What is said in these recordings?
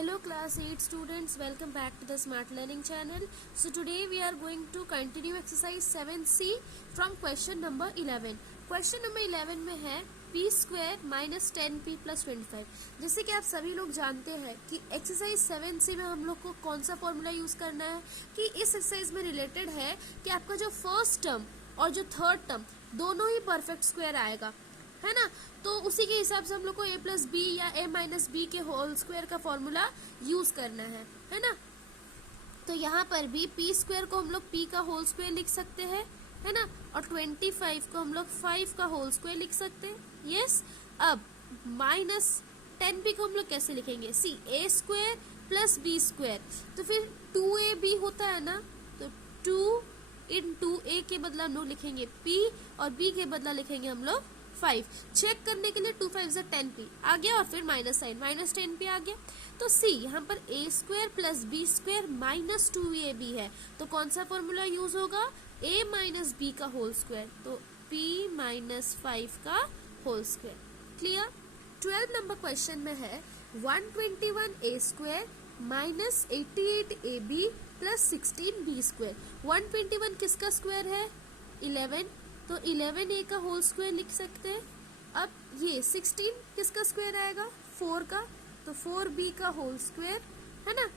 Hello class 8 students, welcome back to the Smart Learning channel. So today we are going to continue exercise 7C from question number 11. Question number 11 में है p square minus 10p plus 25. जैसे कि आप सभी लोग जानते हैं कि एक्सरसाइज 7C में हम लोग को कौन सा फॉर्मूला यूज करना है कि इस एक्सरसाइज में रिलेटेड है कि आपका जो फर्स्ट टर्म और जो थर्ड टर्म दोनों ही परफेक्ट स्क्वायर आएगा, है ना। तो उसी के हिसाब से हम लोग को a प्लस बी या a माइनस बी के होल स्क्वायर का फॉर्मूला यूज करना है ना। तो यहाँ पर भी p स्क्वायर को हम लोग p का होल स्क्वायर लिख सकते हैं, है ना, और 25 को हम लोग 5 का होल स्क्वायर लिख सकते हैं। यस, अब माइनस 10p को हम लोग कैसे लिखेंगे? सी a square plus b square, तो फिर 2ab होता है ना, तो 2 इंटू a के बदला हम लोग लिखेंगे p और b के बदला लिखेंगे हम लोग 5। चेक करने के लिए 2 5 10p आ गया और फिर माइनस साइन, माइनस 10p आ गया। तो सी यहाँ पर a square plus B square minus 2ab है, तो कौन सा फॉर्मूला यूज होगा? a माइनस बी का होल स्क्वायर, तो p माइनस 5 का whole square. Clear. 12 number question में है 121a square minus 88ab plus 16b square. 121 किसका स्क्वायर है? 11, तो 11a का होल स्क्वायर लिख सकते हैं। अब ये 16 किसका स्क्वायर आएगा? 4 का, तो 4b का होल स्क्वायर, है ना।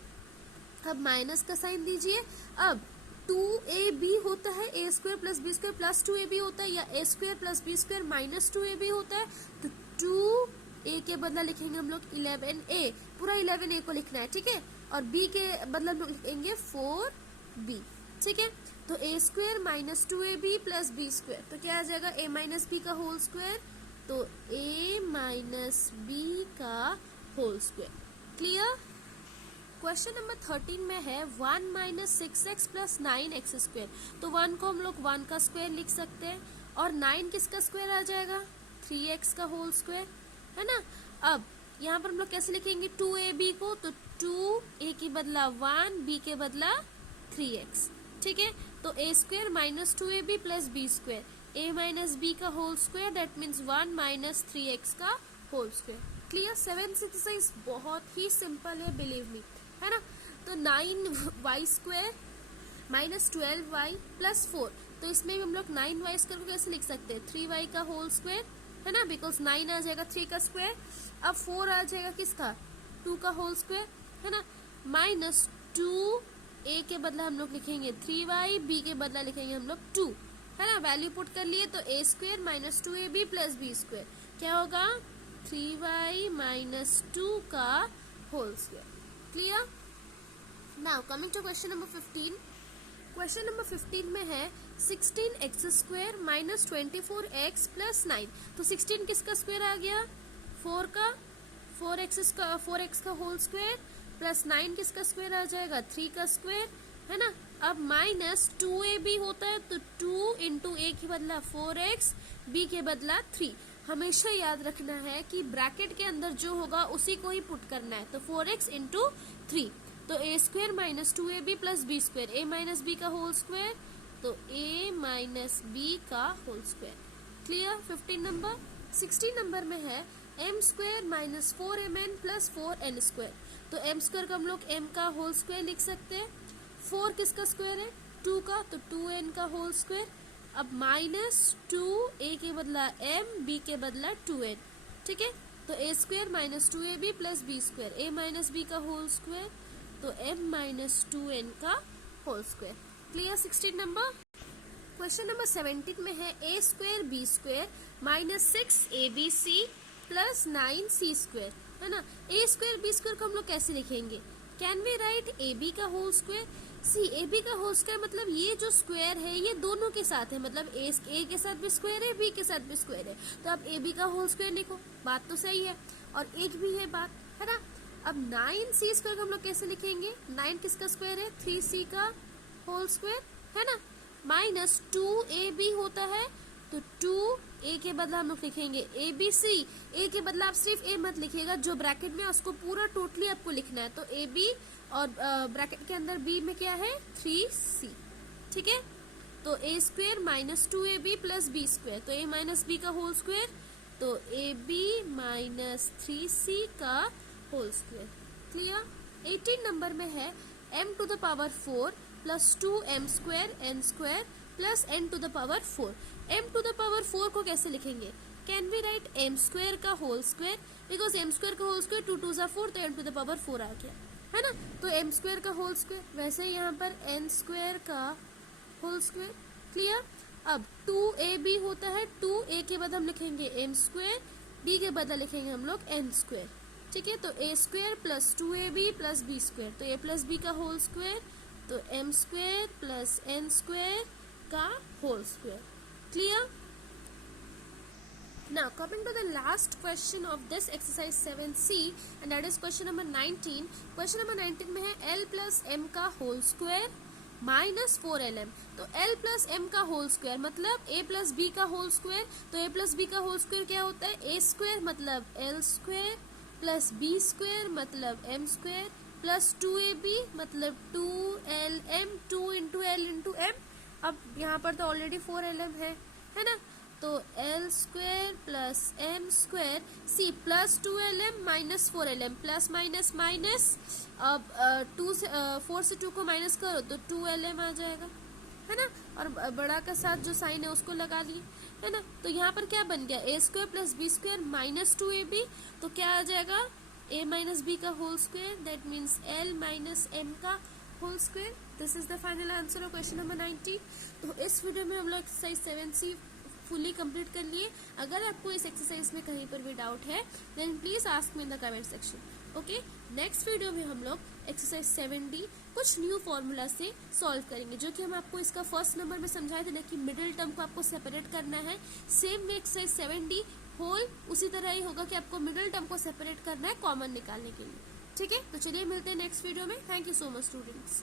अब माइनस का साइन दीजिए। अब 2ab होता है a square plus B square plus 2ab होता है, या a square plus B square minus 2ab होता है, तो 2a के बदला लिखेंगे हम लोग 11a, पूरा 11a को लिखना है, ठीक है। और b के बदला हम लोग लिखेंगे 4b, ठीक है। तो a square minus 2ab plus B square, तो क्या आ जाएगा? a माइनस बी का होल स्क्वायर, तो a माइनस बी का whole square. Clear. Question number 13 में है 1 minus 6x plus 9x square, तो 1 को हम लोग 1 का स्क्वायर लिख सकते हैं, और 9 किसका स्क्वायर आ जाएगा? 3x का होल स्क्वायर, है ना। अब यहाँ पर हम लोग कैसे लिखेंगे 2ab को? तो 2a के बदला 1, b के बदला 3x, ठीक है। तो a square minus 2ab plus B square, a minus B का whole square, that means 1 minus 3x का whole square. Clear. 7th exercise बहुत ही सिंपल है, बिलीव मी, है ना। तो 9y square minus 12y plus 4, तो इसमें भी हम लोग 9y स्क्वायर को कैसे लिख सकते हैं? 3y का होल स्क्वायर, है ना, बिकॉज 9 आ जाएगा 3 का स्क्वायर। अब 4 आ जाएगा किसका? 2 का होल स्क्वायर, है ना, माइनस 2 a के बदला हम लोग लिखेंगे 3y, b के बदला लिखेंगे हम लोग 2, है ना। वैल्यू पुट कर लिए, तो a square minus 2ab plus B square क्या होगा? 3y माइनस 2 का whole square. Clear. Now coming to question number 15। Question number 15 में है 16x square minus 24x plus 9, तो 16 किसका स्क्वायर आ गया? 4 का, 4x का होल स्क्वायर प्लस 9 किसका स्क्वायर आ जाएगा? 3 का स्क्वायर, है ना। अब माइनस 2ab होता है, तो 2 इंटू a के बदला 4x, b के बदला 3। हमेशा याद रखना है कि ब्रैकेट के अंदर जो होगा उसी को ही पुट करना है, तो 4x इंटू 3, तो a square minus 2ab plus B square, a minus B का होल स्क्वायर, तो a माइनस बी का whole square. Clear. 15 number. 16 number में है m square minus 4mn plus 4n square, तो m स्क्वायर का हम लोग m का होल स्क्वायर लिख सकते हैं। 4 किसका स्क्वायर है? 2 का, तो 2n का होल स्क्वायर। अब माइनस 2a के बदला m, b के बदला 2n, ठीक है। तो a square minus 2ab plus B square, a minus B का होल स्क्वायर, तो m माइनस 2n का whole square. Clear. 16 number. Question number 17 में है a square B square minus 6abc plus 9c square, है ना। a स्क्वायर बी स्क्वायर को हम लोग कैसे लिखेंगे? कैन वी राइट ab का होल स्क्वायर? सी ab का होल स्क्वायर मतलब ये जो स्क्वायर है ये दोनों के साथ है, मतलब a के साथ भी स्क्वायर है, b के साथ भी स्क्वायर है, तो अब ab का होल स्क्वायर लिखो। बात तो सही है और एक भी है बात, है ना। अब 9c स्क्वायर को हम लोग कैसे लिखेंगे? 9 किसका स्क्वायर है? 3c का होल स्क्वायर, है ना। माइनस 2ab होता है, तो 2a के बदला हम लोग लिखेंगे abc, a के बदला आप सिर्फ a मत लिखिएगा, जो ब्रैकेट में उसको पूरा टोटली आपको लिखना है, तो ab और ब्रैकेट के अंदर b में क्या है? 3c, ठीक है। तो a square minus 2ab plus B square, तो a माइनस बी का होल स्क्वायर, तो ab माइनस 3c का होल स्क्वायर। क्लियर। 18 नंबर में है m to the power 4 plus 2m square n square plus n to the power 4। m to the power 4 को कैसे लिखेंगे? Can we write m square का whole square, because m square का whole square 2 2 4 तो m to the power 4 आ गया, है ना। तो m स्क्वायर का होल स्क्वायर, वैसे यहाँ पर n स्क्वायर का होल स्क्वायर, क्लियर। अब 2ab होता है, 2a के बाद हम लिखेंगे m स्क्वायर, b के बदला लिखेंगे हम लोग n स्क्वायर, ठीक है। तो a square plus 2ab plus b square, तो a प्लस b का होल स्क्वायर, तो m square plus n square का whole square, clear. Now coming to the last question of this exercise 7C and that is question number 19. Question number 19 में है L plus M का whole square minus 4LM। तो L plus M का whole square मतलब A plus B का whole square, तो A plus B का whole square क्या होता है? A स्क्वायर मतलब L square plus B square मतलब M स्क्वायर प्लस 2AB मतलब 2LM, 2 into L into M। अब यहाँ पर तो ऑलरेडी 4LM है ना, तो L square plus M square C plus 2LM minus 4LM plus minus minus, अब 4 से 2 को माइनस करो तो 2LM आ जाएगा, है ना। और बड़ा का साथ जो साइन है उसको लगा लिए, है ना। तो यहाँ पर क्या बन गया? A square plus B square minus 2AB, तो क्या आ जाएगा? A माइनस B का whole square, that means L minus M का whole square. This is the final answer of question number 90। तो इस वीडियो में हम लोग एक्सरसाइज 7C फुली कंप्लीट कर लिए। अगर आपको इस एक्सरसाइज में कहीं पर भी डाउट है then please ask me in the comment section. Okay, next video में हम लोग एक्सरसाइज 7D कुछ न्यू फॉर्मूला से सॉल्व करेंगे, जो कि हम आपको इसका फर्स्ट नंबर में समझाए थे ना कि मिडिल टर्म को आपको सेपरेट करना है। सेम में एक्सरसाइज 7D होल उसी तरह ही होगा कि आपको मिडिल टर्म को सेपरेट करना है कॉमन निकालने के लिए, ठीक है। तो चलिए मिलते हैं नेक्स्ट वीडियो में। Thank you so much students.